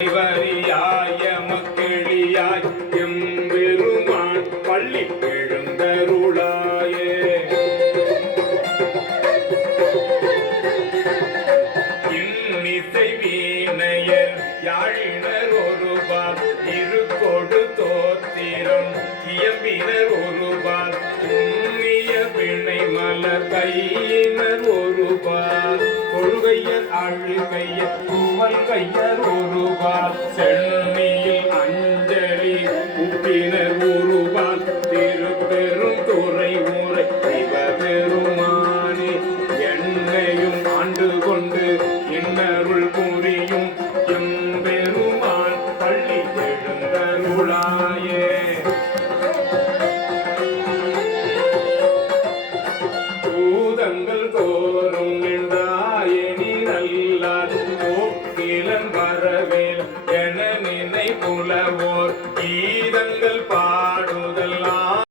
வரியாய மக்களியாய் எம்பெருமான் பள்ளி எழுந்தருளாயே இன்னிசை வீணையர் யாழினர் ஒருபால் இருக்கொடு தோத்திரம் இயம்பினர் ஒருபால் உண்ணிய பிணை மலர் கையினர் ஒருபால் கொள்கையர் அழுகையர் குவல் கையர் ஒருபால் சென்னியில் அஞ்சலி உப்பினர் ஒருபால் திருப்பெரும் துறை உரை சிவபெருமானே என்னையும் ஆண்டு கொண்டு இன்னருள் புரியும் எம்பெருமான் பள்ளி எழுந்தருளாயே பூதங்கள் தோறும் நின்றாயணி நல்லார் போக்கிலன் வரவேல் என நினை புலவோர் கீதங்கள்